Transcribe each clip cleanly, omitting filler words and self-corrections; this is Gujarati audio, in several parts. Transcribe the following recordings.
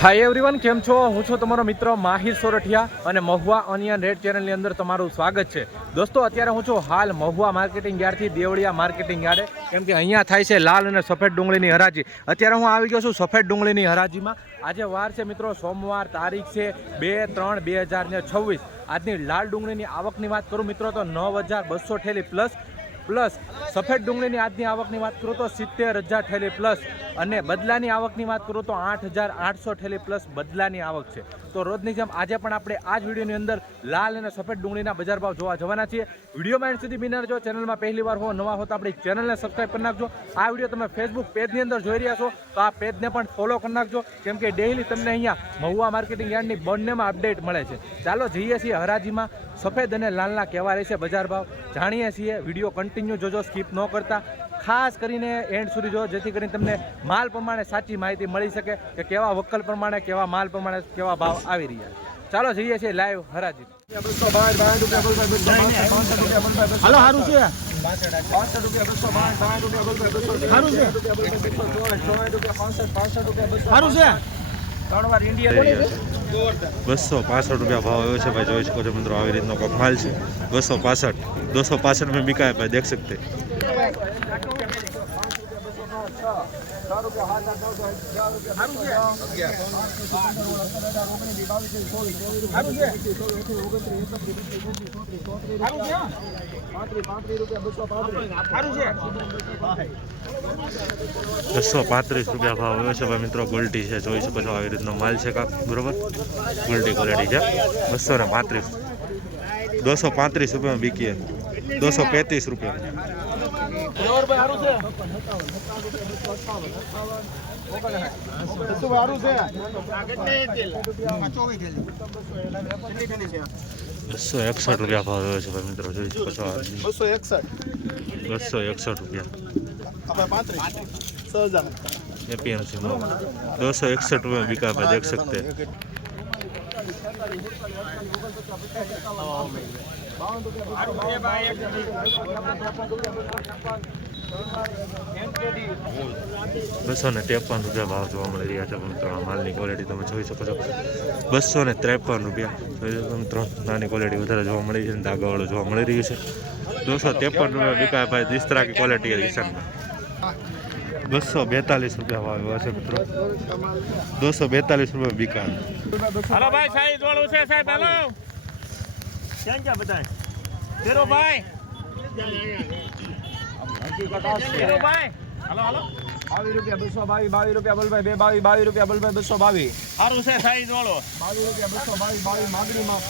હાય એવરીવન, કેમ છો? હું છું તમારો મિત્ર માહિર સોરઠિયા અને મહુવા ઓનિયન રેડ ચેનલની અંદર તમારું સ્વાગત છે. દોસ્તો, અત્યારે હું છું હાલ મહુવા માર્કેટિંગ યાર્ડથી દેવળિયા માર્કેટિંગ યાર્ડે, કેમ કે અહીંયા થાય છે લાલ અને સફેદ ડુંગળીની હરાજી. અત્યારે હું આવી ગયો છું સફેદ ડુંગળીની હરાજીમાં. આજે વાર છે મિત્રો સોમવાર, તારીખ છે 2/3/2026. આજની લાલ ડુંગળીની આવકની વાત કરું મિત્રો તો 9,200 ઠેલી પ્લસ સફેદ ડુંગળીની આજની આવકની વાત કરું તો 70,000 ઠેલી પ્લસ, અને બદલાની આવકની વાત કરું તો 8,800 ઠેલી પ્લસ બદલાની આવક છે. તો રોજની જેમ આજે પણ આપણે આ જ વિડીયોની અંદર લાલ અને સફેદ ડુંગળીના બજાર ભાવ જોવા જવાના છીએ. વિડીયોમાં એન્ડ સુધી બિના રહેજો. ચેનલમાં પહેલી વાર હો, નવા હો તો આપણી ચેનલને સબસ્ક્રાઈબ કરી નાખજો. આ વિડીયો તમે ફેસબુક પેજની અંદર જોઈ રહ્યા છો તો આ પેજને પણ ફોલો કરી નાખજો, કેમ કે ડેઈલી તમને અહીંયા મહુવા માર્કેટિંગ યાર્ડની બંનેમાં અપડેટ મળે છે. ચાલો જઈએ છીએ હરાજીમાં. સફેદ અને લાલના કેવા રહેશે બજાર ભાવ જાણીએ છીએ. વિડીયો કન્ટિન્યુ જોજો, સ્કીપ ન કરતા. ખાસ કરીને એન્ડ સુધી જો, જેથી કરીને તમને માલ પ્રમાણે સાચી માહિતી મળી શકે કે કેવા વકલ પ્રમાણે, કેવા માલ પ્રમાણે કેવા ભાવ આવી રહ્યા. ચાલો જઈએ છીએ લાઈવ હરાજી. હાલો હારું છે સારું છે 265 रुपया भाव આવ્યો છે ભાઈ, જોઈ શકો છો મિત્રો. આવી રીતનો કોક માલ છે. 265 में बिका है भाई, देख सकते हैं. ₹235 ભાવ આવ્યો છે ભાઈ મિત્રો. ગોલ્ટી છે, જોઈ શકો છો. આવી રીતનો માલ છે કાંક, બરોબર. ગોલ્ટી ક્વોલિટી છે. 235 રૂપિયામાં બીકીએ. 235 રૂપિયા. ₹261 ભાવ આવ્યો છે ભાઈ મિત્રો. જોઈ શકો છો. 261 रुपया एपीएमसी में 261 रुपये में बिका है, देख सकते हैं. ₹253 भाव જોવા મળી રહ્યા છે મિત્રો. માલની ક્વોલિટી તમે જોઈ શકો છો. 253 રૂપિયા મિત્રો. નાની ક્વોલિટી વધારે જોવા મળી છે, ધાગાવાળું જોવા મળી રહ્યું છે. 253 रुपये बिका है भाई. जिस तरह की क्वालिटी है किसान में. 242 रुपया भाव हुआ है मित्रों. 242 रुपये बिका है. हेलो भाई, साइज वालों से साहब. हेलो क्या बताएं तेरो भाई. तेरो भाई. हेलो हेलो 22 रुपया बोल भाई. 22 रुपया बोल भाई. 222 सारू से साइज वालो. 22 रुपया 222 मागणी में.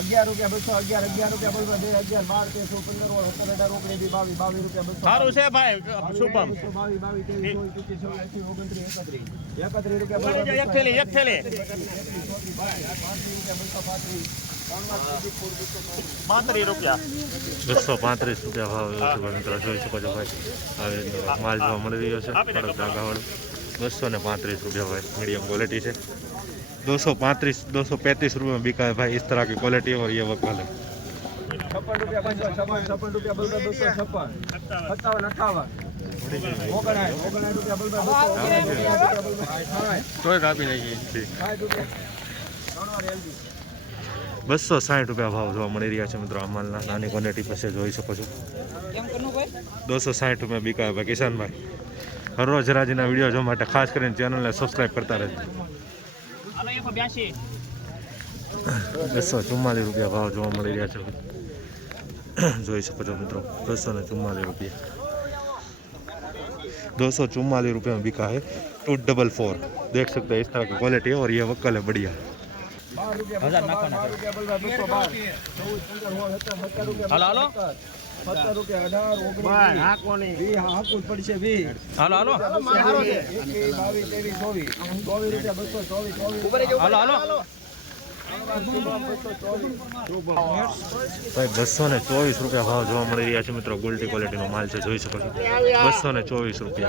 11 रुपया 211 11 रुपया बोल भाई. 11 12 13 15 17 18 19 22 रुपया 200 सारू से भाई. शुभम 22 23 24 31 रुपया बोल. एक थैली 35 रुपया 235 रुपया भाव મિત્રો. જોઈ શકો છો ભાઈ. આવી રીતનો માલ જોવા મળી રહ્યો છે. કડક ધાગાવાળું. 235 रुपया भाई. मीडियम क्वालिटी है. 235 रुपये में बिका है भाई. इस तरह की क्वालिटी और ये वकल है. 56 रुपया 56 रुपया बोल 256 57 58 59 रुपया बोल 260 रुपया भाव જોવા મળી રહ્યા છે મિત્રો. આ માલના નાની ક્વોલિટી પાસે જોઈ શકો છો. 260 રૂપિયા બીકા ભાઈ કિશનભાઈ. હરરોજ હરાજીના વિડીયો જોવા માટે ખાસ કરીને ચેનલને સબસ્ક્રાઈબ કરતા રહેજો. 244 રૂપિયા ભાવ જોવા મળી રહ્યા છે. જોઈ શકો છો મિત્રો. 244 रुपया. 244 रुपये में बिका है. 244 देख सकते हैं. इस तरह की क्वालिटी है और ये वक्कल है बढ़िया. 12 रुपया बोल 212 हेलो हेलो 17 रुपया 18 19 हां कोनी 20 हाकू પડશે 20 हेलो हेलो 22 23 24 24 रुपया 224 हेलो हेलो ભાઈ 224 રૂપિયા ભાવ જોવા મળી રહ્યા છે મિત્રો. ગોલ્ડી ક્વોલિટીનો માલ છે, જોઈ શકો છો. 224 रुपया.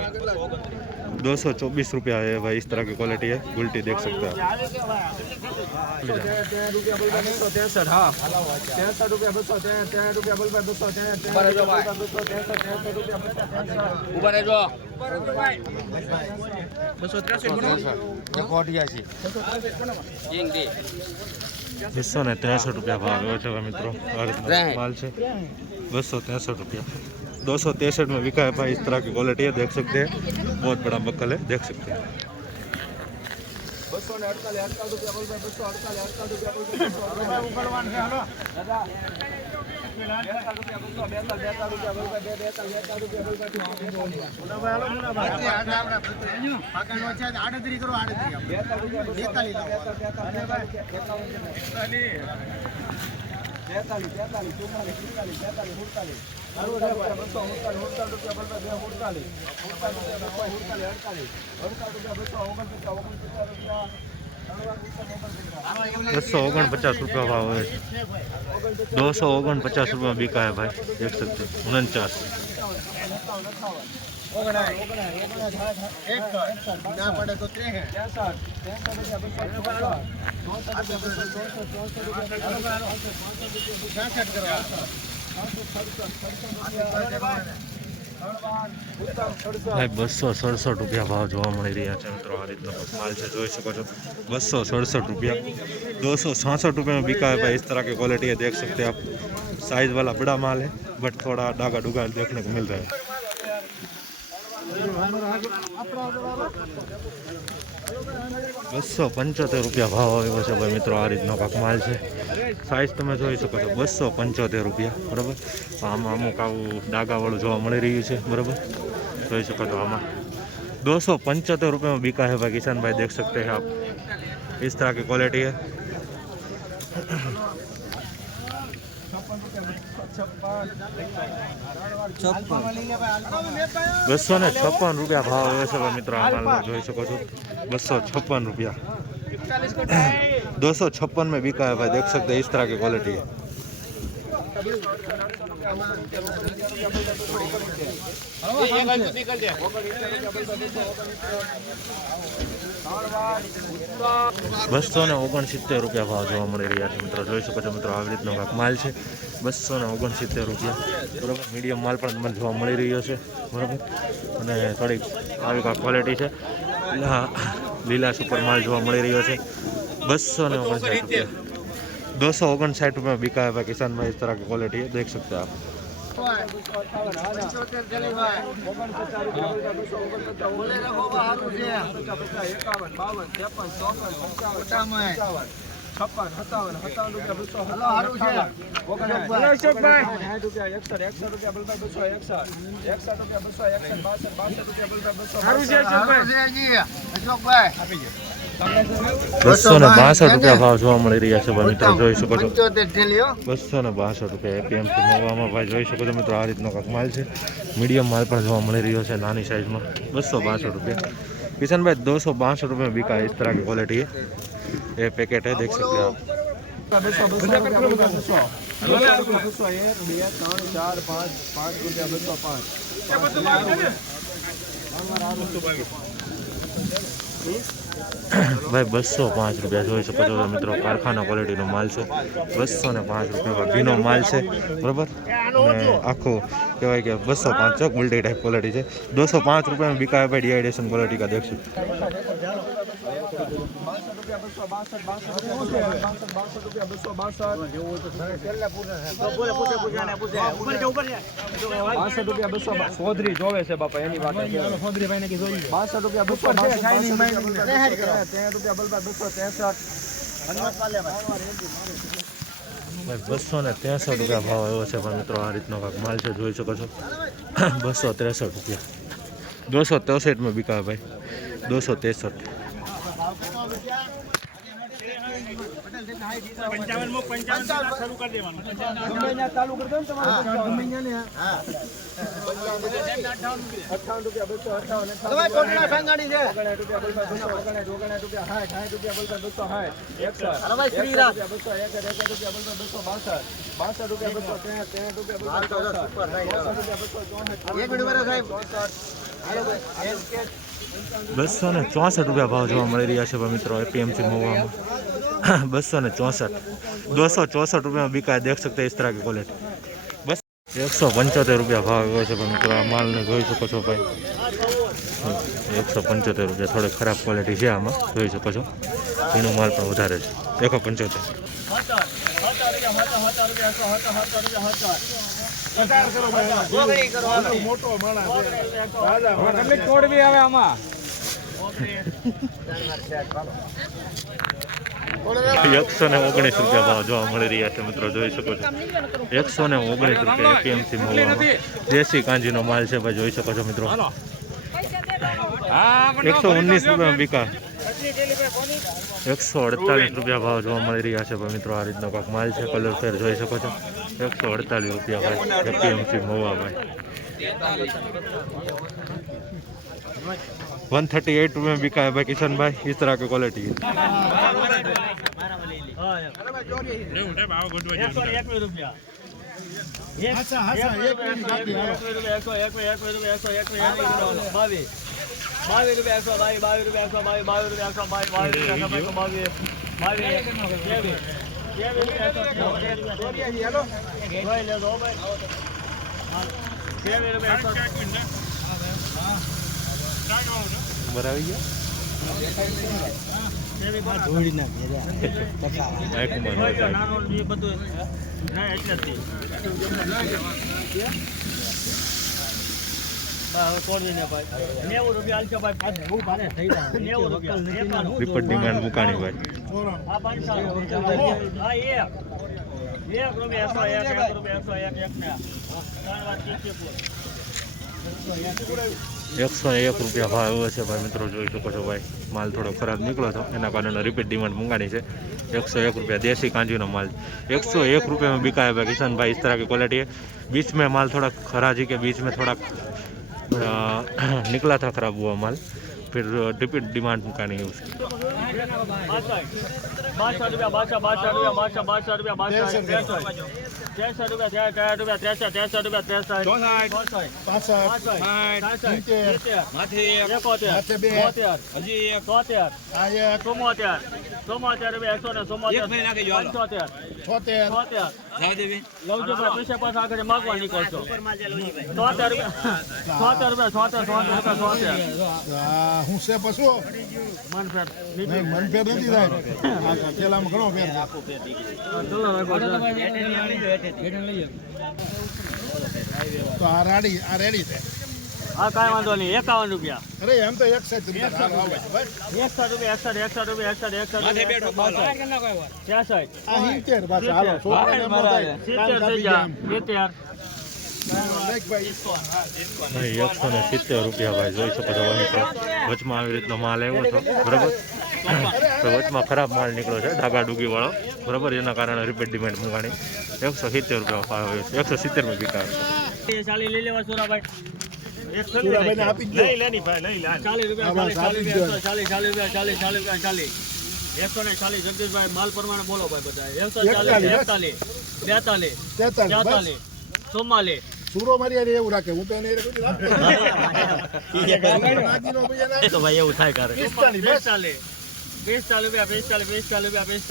224 रुपया है भाई. इस तरह की क्वालिटी है. गुलटी देख सकते हैं आप. 63 रुपया बोल 263 हां 63 रुपया 263 रुपया बोल 263 रुपया 263 रुपया ऊपर है जो बसो ने 63 रुपया भाव આવ્યો છે मित्रों આ રીતનો माल છે 263 रुपया 263 में बिका है भाई। इस तरह की क्वालिटी है, देख सकते हैं बहुत बड़ा बक्कल है, देख सकते हैं। 249 रुपया भाव है, 249 रुपया बिका है भाई, देख सकते हैं 49। भाई 267 रुपया भाव જોવા મળી રહ્યા છે મિત્રો। આ રીતનો માલ છે, જોઈ શકો છો 267 रुपया, 266 रुपये में बिका है भाई। इस तरह की क्वालिटी है, देख सकते हैं आप। साइज वाला बड़ा माल है, बट थोड़ा डागा डुगा देखने को मिल रहा है। 275 रुपया भाव આવ્યો છે ભાઈ મિત્રો। આ રીતનો કાંક માલ છે, સાઇઝ તમે જોઈ શકો છો 275 रुपया, બરાબર। આમાં અમુક આવું ડાગાવાળું જોવા મળી રહ્યું છે, બરાબર, જોઈ શકો છો। આમાં 275 रुपये में बिका है भाई किसान भाई, देख सकते हैं आप। इस तरह की क्वालिटी है। 256 रुपया भाव આવ્યો છે ભાઈ મિત્રો। આ માલ જોઈ શકો છો 256 रुपया, 256 में बिका है भाई, देख सकते हैं। इस तरह की क्वालिटी है। बसो ने 69 रुपया भाव જોવા મળી રહ્યા છે મિત્રો। જોઈ શકો છો મિત્રો, આવી રીતનો કાંક માલ છે 269 रुपया, બરાબર। મીડિયમ માલ પણ તમને જોવા મળી રહ્યો છે, બરાબર। અને થોડીક આવી કાંક ક્વોલિટી છે, લીલા સુપર માલ જોવા મળી રહ્યો છે 259 रुपया, 259 रुपये में बिका है भाई किसान भाई। इस तरह की क्वालिटी है, देख सकते हैं आप। बसो ने 62 रुपया भाव જોવા મળી રહ્યા છે ભાઈ મિત્રો। જોઈ શકો છો 262 रुपया એપીએમસી મોવામાં ભાઈ, જોઈ શકો છો મિત્રો। આ રીતનો કાંક માલ છે, મીડિયમ માલ પણ જોવા મળી રહ્યો છે નાની સાइजમાં 262 रुपया किसान भाई। 262 रुपये में बिका है। इस तरह की क्वालिटी है, ये पैकेट है, देख सकते हैं आप। 200 रुपया 1 2 3 4 5 रुपया 205 भाई 205 रुपया જોઈ શકો છો મિત્રો। કારખાના ક્વોલિટીનો માલ છે, 205 રૂપિયામાં ભીનો માલ છે, બરાબર। અને આખો કહેવાય કે 205 ચોક મલ્ટી ટાઈપ ક્વોલિટી છે। 205 रुपये में बिका है भाई, डिहाइड्रेशन क्वालिटी का, देख सकते। 62 રૂપિયા સોધરી જોવે છે બાપા, એની વાત છે। 62 રૂપિયા 263 रुपया भाव આવ્યો છે પણ મિત્રો। આ રીતનો કાંક માલ છે, જોઈ શકો છો 263 रुपया, 263 में बिका है भाई, 263। 55 શરૂ કરી દેવાનું, ચાલુ કરી દો ને તમારે। 58 રૂપિયા 258 264 रुपया भाव જોવા મળી રહ્યા છે મિત્રો एपीएमसी મોવામાં। 264 रुपये में बिका है, देख सकते हैं। इस तरह की क्वालिटी बस 175 रुपया भाव આવ્યો છે મિત્રો। આ માલને જોઈ શકો છો ભાઈ, 175 રૂપિયા. થોડી ખરાબ ક્વોલિટી છે આમાં, જોઈ શકો છો. એનો માલ પણ વધારે છે. 175. કોડ બી આવે આમાં. 119 રૂપિયા ભાવ જોવા મળી રહ્યા છે મિત્રો, જોઈ શકો છો. 119 રૂપિયા એપીએમસી મહુવામાં દેશી કાંજીનો માલ છે ભાઈ, જોઈ શકો છો મિત્રો. 119 રૂપિયામાં બીકા. 148 રૂપિયા ભાવ જોવા મળી રહ્યા છે ભાઈ મિત્રો. આ રીતનો કાંક માલ છે, કલર ફેર જોઈ શકો છો. 148 રૂપિયા ભાઈ એપીએમસી મહુવા ભાઈ. 138 रुपये में बिका है भाई किशन भाई, इस तरह की क्वालिटी है. બરાબર ગયા વિપટ ડિમાન્ડ મુકાણી ભાઈ. 101 રૂપિયા ભાવ એવો છે ભાઈ મિત્રો, જોઈ શકો છો ભાઈ. માલ થોડો ખરાબ નીકળ્યો હતો, એના કારણે રિપીટ ડિમાન્ડ મંગાણી છે. 101 रुपया देसी कांजीनो माल. 101 रुपये में बिका है भाई किशन भाई, इस तरह की क्वालिटी है. बीच में माल थोड़ा खराब जी के बीच में थोड़ा निकला था खराब हुआ माल, फिर रिपीट डिमांड मुकानी है उसकी. 62 रुपया 63 હું છે પશુ મનફેર નથી થાય પેલામાં ઘણો ફેર તો આ રેડી છે. હા કાંઈ વાંધો નહીં. 51 રૂપિયા. અરે એમ તો 61 રૂપિયા. 61 રૂપિયા 61 રૂપિયા 170 રૂપિયા ભાઈ, જોઈ શકો છો મિત્રો. વચમાં આવી રીતનો માલ આવ્યો હતો બરાબર, તો વચમાં ખરાબ માલ નીકળ્યો છે ડાગા ડુગી વાળો બરાબર, એના કારણે રિપીટ ડિમાન્ડ મંગાણી. 170 રૂપિયા ભાવ આવ્યો છે. 170 માં બીકા. લઈ લેવા સુરાભાઈ. લઈ લેની ભાઈ, લઈ લે. 40 રૂપિયા 140 જગદીશભાઈ માલ પ્રમાણે બોલો ભાઈ બધા. 140 41 42 44 સુરો મારી યાર એવું રાખે, હું તો એને તો ભાઈ એવું થાય કરે. 45 રૂપિયા 45 46 47 48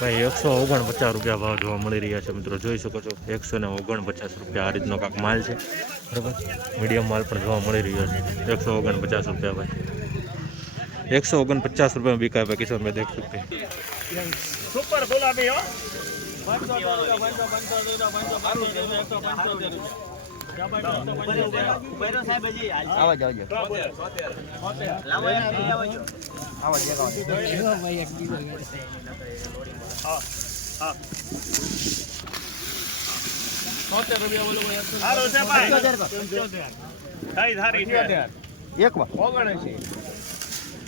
ભાઈ 149 રૂપિયા ભાવ જોવા મળી રહ્યા છે મિત્રો, જોઈ શકો છો. 149 રૂપિયા આ રીતનો કાંક માલ છે બરાબર. મીડિયમ માલ પણ જોવા મળી રહ્યો છે. 149 રૂપિયા ભાઈ. 149 રૂપિયા બીકા ભાઈ કિશોરભાઈ, દેખ सकते સુપર ગુલાબી હો.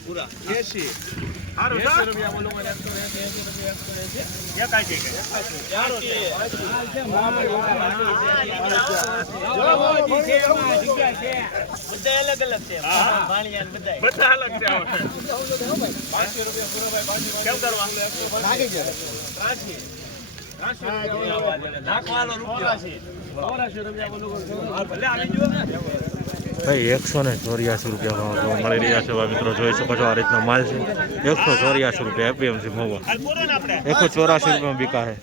પૂરા 80 રૂપિયા બોલો. 84 રૂપિયા બોલો. ભાઈ 184 રૂપિયા ભાવ જોવા મળી રહ્યા છે ભાઈ મિત્રો, જોઈ શકો છો આ રીતનો માલ છે. 184 રૂપિયા એપીએમસી મહુવા, 184 રૂપિયામાં બીકા છે.